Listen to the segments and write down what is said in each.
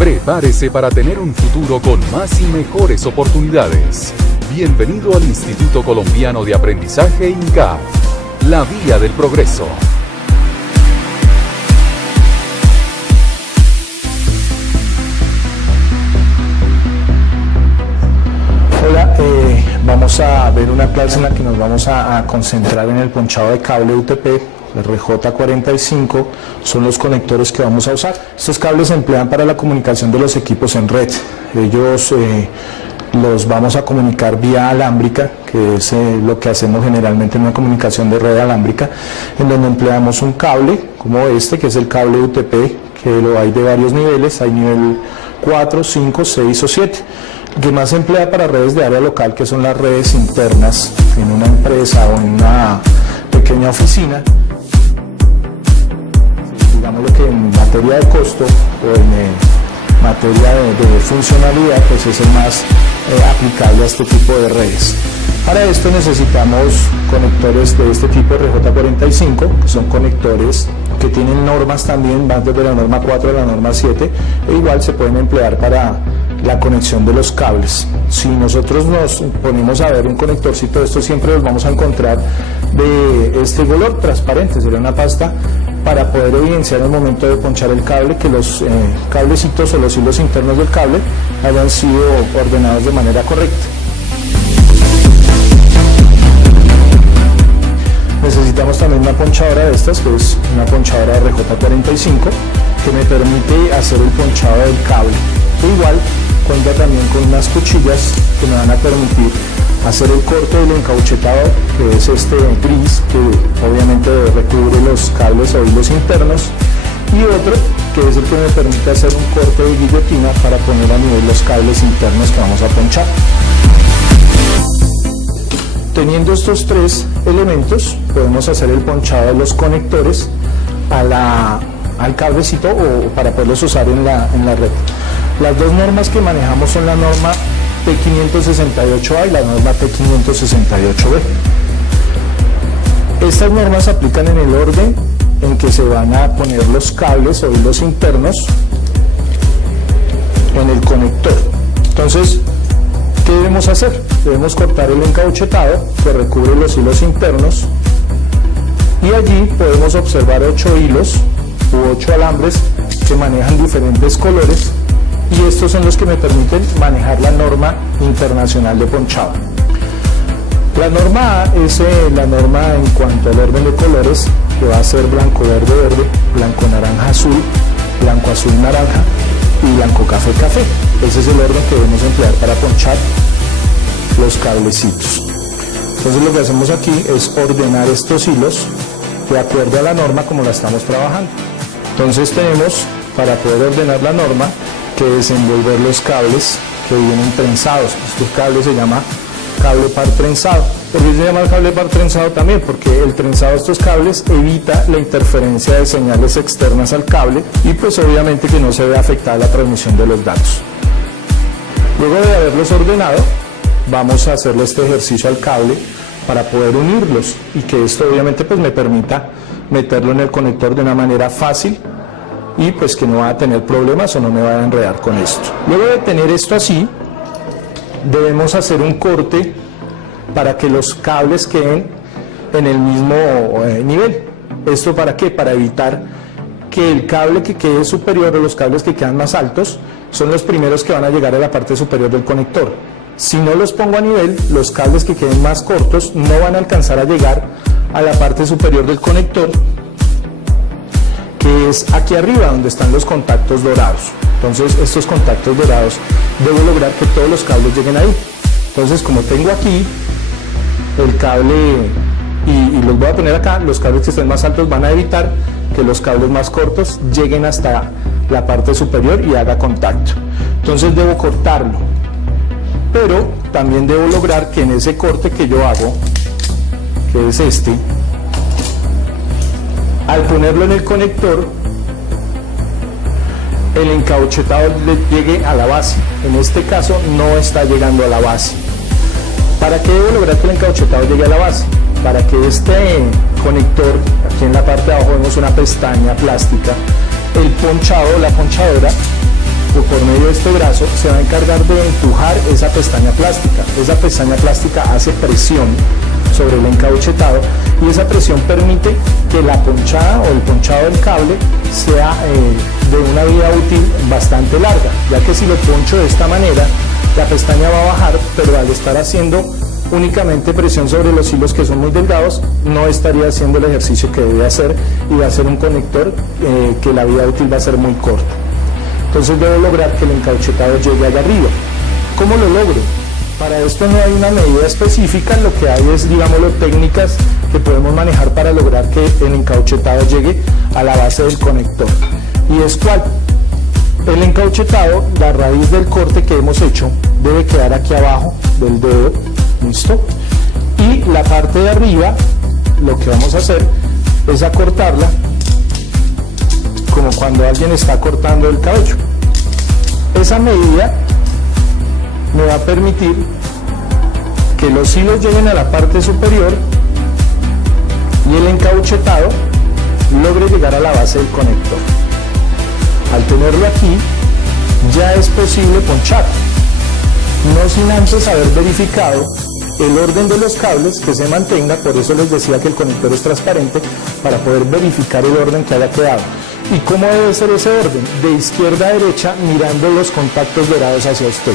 Prepárese para tener un futuro con más y mejores oportunidades. Bienvenido al Instituto Colombiano de Aprendizaje INCAP, la vía del progreso. Hola, vamos a ver una clase en la que nos vamos a concentrar en el ponchado de cable UTP. RJ45 son los conectores que vamos a usar. Estos cables se emplean para la comunicación de los equipos en red. Ellos los vamos a comunicar vía alámbrica, que es lo que hacemos generalmente en una comunicación de red alámbrica, en donde empleamos un cable como este, que es el cable UTP, que lo hay de varios niveles, hay nivel 4, 5, 6 o 7. El que más se emplea para redes de área local, que son las redes internas en una empresa o en una pequeña oficina. Digamos que en materia de costo o en materia de funcionalidad, pues es el más aplicable a este tipo de redes. Para esto necesitamos conectores de este tipo RJ45, que son conectores que tienen normas también, van desde la norma 4 a la norma 7, e igual se pueden emplear para la conexión de los cables. Si nosotros nos ponemos a ver un conectorcito de estos, siempre los vamos a encontrar de este color transparente, sería una pasta para poder evidenciar en el momento de ponchar el cable que los cablecitos o los hilos internos del cable hayan sido ordenados de manera correcta. Necesitamos también una ponchadora de estas, que es una ponchadora de RJ45, que me permite hacer el ponchado del cable. Igual cuenta también con unas cuchillas que me van a permitir hacer el corte del encauchetado, que es este gris, que obviamente recubre los cables o hilos internos, y otro que es el que me permite hacer un corte de guillotina para poner a nivel los cables internos que vamos a ponchar. Teniendo estos tres elementos, podemos hacer el ponchado de los conectores al cablecito o para poderlos usar en la red. Las dos normas que manejamos son la norma P568A y la norma P568B. Estas normas se aplican en el orden en que se van a poner los cables o hilos internos en el conector. Entonces, ¿qué debemos hacer? Debemos cortar el encauchetado que recubre los hilos internos, y allí podemos observar 8 hilos u 8 alambres que manejan diferentes colores, y estos son los que me permiten manejar la norma internacional de ponchado. La norma A es la norma en cuanto al orden de colores, que va a ser blanco, verde, verde, blanco, naranja, azul, blanco, azul, naranja y blanco, café, café. Ese es el orden que debemos emplear para ponchar los cablecitos. Entonces lo que hacemos aquí es ordenar estos hilos de acuerdo a la norma como la estamos trabajando. Entonces tenemos, para poder ordenar la norma, que desenvolver los cables que vienen trenzados. Este cable se llama cable par trenzado. ¿Por qué se llama cable par trenzado también? Porque el trenzado de estos cables evita la interferencia de señales externas al cable y pues obviamente que no se ve afectada la transmisión de los datos. Luego de haberlos ordenado, vamos a hacerle este ejercicio al cable para poder unirlos y que esto obviamente pues me permita meterlo en el conector de una manera fácil y pues que no va a tener problemas o no me va a enredar con esto. Luego de tener esto así, debemos hacer un corte para que los cables queden en el mismo nivel. ¿Esto para qué? Para evitar que el cable que quede superior o los cables que quedan más altos son los primeros que van a llegar a la parte superior del conector. Si no los pongo a nivel, los cables que queden más cortos no van a alcanzar a llegar a la parte superior del conector, que es aquí arriba donde están los contactos dorados. Entonces estos contactos dorados debo lograr que todos los cables lleguen ahí. Entonces, como tengo aquí el cable y los voy a poner acá, los cables que estén más altos van a evitar que los cables más cortos lleguen hasta la parte superior y haga contacto. Entonces debo cortarlo, pero también debo lograr que en ese corte que yo hago, que es este, al ponerlo en el conector, el encauchetado le llegue a la base. En este caso no está llegando a la base. ¿Para qué debo lograr que el encauchetado llegue a la base? Para que este conector, aquí en la parte de abajo vemos una pestaña plástica, el ponchado, la ponchadora, por caso se va a encargar de empujar esa pestaña plástica. Esa pestaña plástica hace presión sobre el encauchetado y esa presión permite que la ponchada o el ponchado del cable sea de una vida útil bastante larga, ya que si lo poncho de esta manera, la pestaña va a bajar, pero al estar haciendo únicamente presión sobre los hilos que son muy delgados, no estaría haciendo el ejercicio que debe hacer y va a ser un conector que la vida útil va a ser muy corta. Entonces debo lograr que el encauchetado llegue allá arriba. ¿Cómo lo logro? Para esto no hay una medida específica, lo que hay es, digámoslo, técnicas que podemos manejar para lograr que el encauchetado llegue a la base del conector. ¿Y es cuál? El encauchetado, la raíz del corte que hemos hecho, debe quedar aquí abajo del dedo, ¿listo? Y la parte de arriba, lo que vamos a hacer es acortarla como cuando alguien está cortando el cabello. Esa medida me va a permitir que los hilos lleguen a la parte superior y el encauchetado logre llegar a la base del conector. Al tenerlo aquí, ya es posible ponchar, no sin antes haber verificado el orden de los cables, que se mantenga. Por eso les decía que el conector es transparente, para poder verificar el orden que haya quedado. ¿Y cómo debe ser ese orden? De izquierda a derecha, mirando los contactos dorados hacia usted.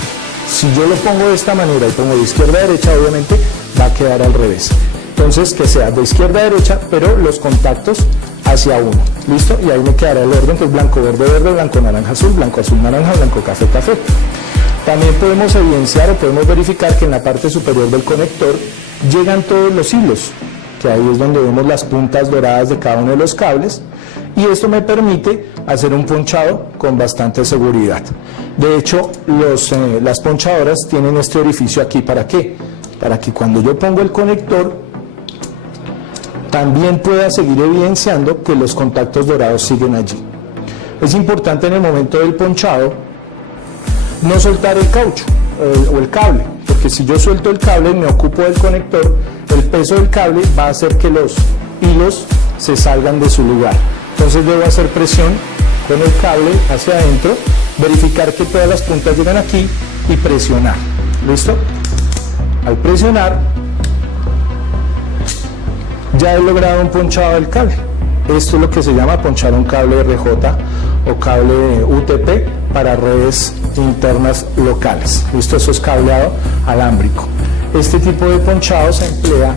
Si yo lo pongo de esta manera y pongo de izquierda a derecha, obviamente va a quedar al revés. Entonces, que sea de izquierda a derecha, pero los contactos hacia uno. ¿Listo? Y ahí me quedará el orden, que es blanco, verde, verde, blanco, naranja, azul, naranja, blanco, café, café. También podemos evidenciar o podemos verificar que en la parte superior del conector llegan todos los hilos, que ahí es donde vemos las puntas doradas de cada uno de los cables, y esto me permite hacer un ponchado con bastante seguridad. De hecho, las ponchadoras tienen este orificio aquí. ¿Para qué? Para que cuando yo pongo el conector también pueda seguir evidenciando que los contactos dorados siguen allí. Es importante en el momento del ponchado no soltar el caucho o el cable, porque si yo suelto el cable y me ocupo del conector, el peso del cable va a hacer que los hilos se salgan de su lugar. Entonces debo hacer presión con el cable hacia adentro, verificar que todas las puntas llegan aquí y presionar. ¿Listo? Al presionar, ya he logrado un ponchado del cable. Esto es lo que se llama ponchar un cable RJ o cable UTP para redes internas locales. ¿Listo? Eso es cableado alámbrico. Este tipo de ponchado se emplea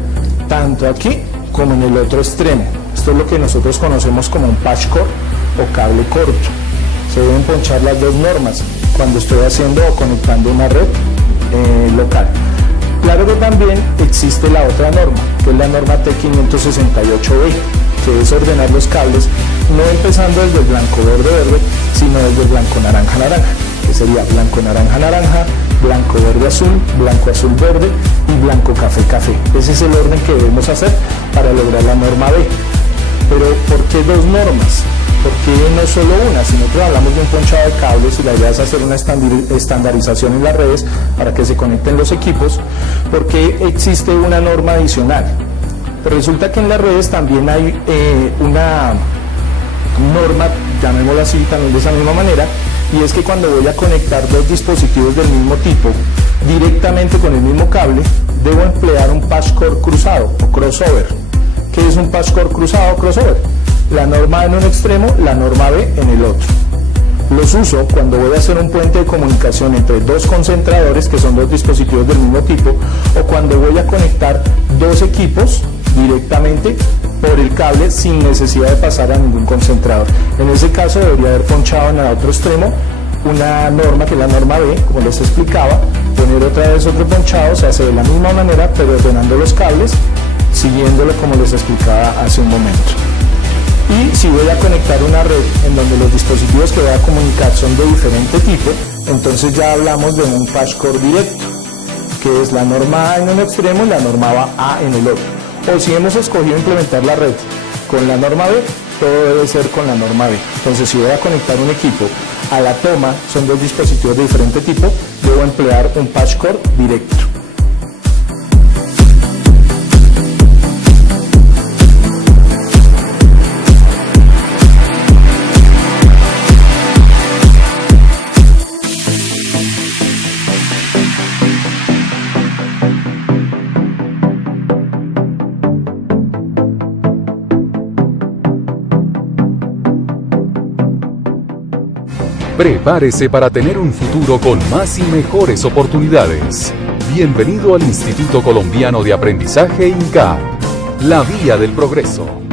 tanto aquí como en el otro extremo. Esto es lo que nosotros conocemos como un patch cord o cable corto. Se deben ponchar las dos normas cuando estoy haciendo o conectando una red local. Claro que también existe la otra norma, que es la norma T568B, que es ordenar los cables no empezando desde el blanco verde verde, sino desde el blanco naranja naranja, que sería blanco naranja naranja, blanco verde azul, blanco azul verde y blanco café café. Ese es el orden que debemos hacer para lograr la norma B. Pero ¿por qué dos normas? ¿Por qué no solo una? Si nosotros hablamos de un ponchado de cables y la idea es hacer una estandarización en las redes para que se conecten los equipos, ¿por qué existe una norma adicional? Pues resulta que en las redes también hay una norma, llamémosla así, también de esa misma manera, y es que cuando voy a conectar dos dispositivos del mismo tipo directamente con el mismo cable, debo emplear un patch cord cruzado o crossover. ¿Qué es un patch cord cruzado o crossover? La norma A en un extremo, la norma B en el otro. Los uso cuando voy a hacer un puente de comunicación entre dos concentradores, que son dos dispositivos del mismo tipo, o cuando voy a conectar dos equipos directamente por el cable sin necesidad de pasar a ningún concentrador. En ese caso debería haber ponchado en el otro extremo una norma, que es la norma B, como les explicaba, poner otra vez otro ponchado, se hace de la misma manera, pero ordenando los cables, siguiéndolo como les explicaba hace un momento. Y si voy a conectar una red en donde los dispositivos que voy a comunicar son de diferente tipo, entonces ya hablamos de un patch cord directo, que es la norma A en un extremo y la norma A en el otro. O si hemos escogido implementar la red con la norma B, todo debe ser con la norma B. Entonces, si voy a conectar un equipo a la toma, son dos dispositivos de diferente tipo, debo emplear un patch cord directo. Prepárese para tener un futuro con más y mejores oportunidades. Bienvenido al Instituto Colombiano de Aprendizaje INCAP. La vía del progreso.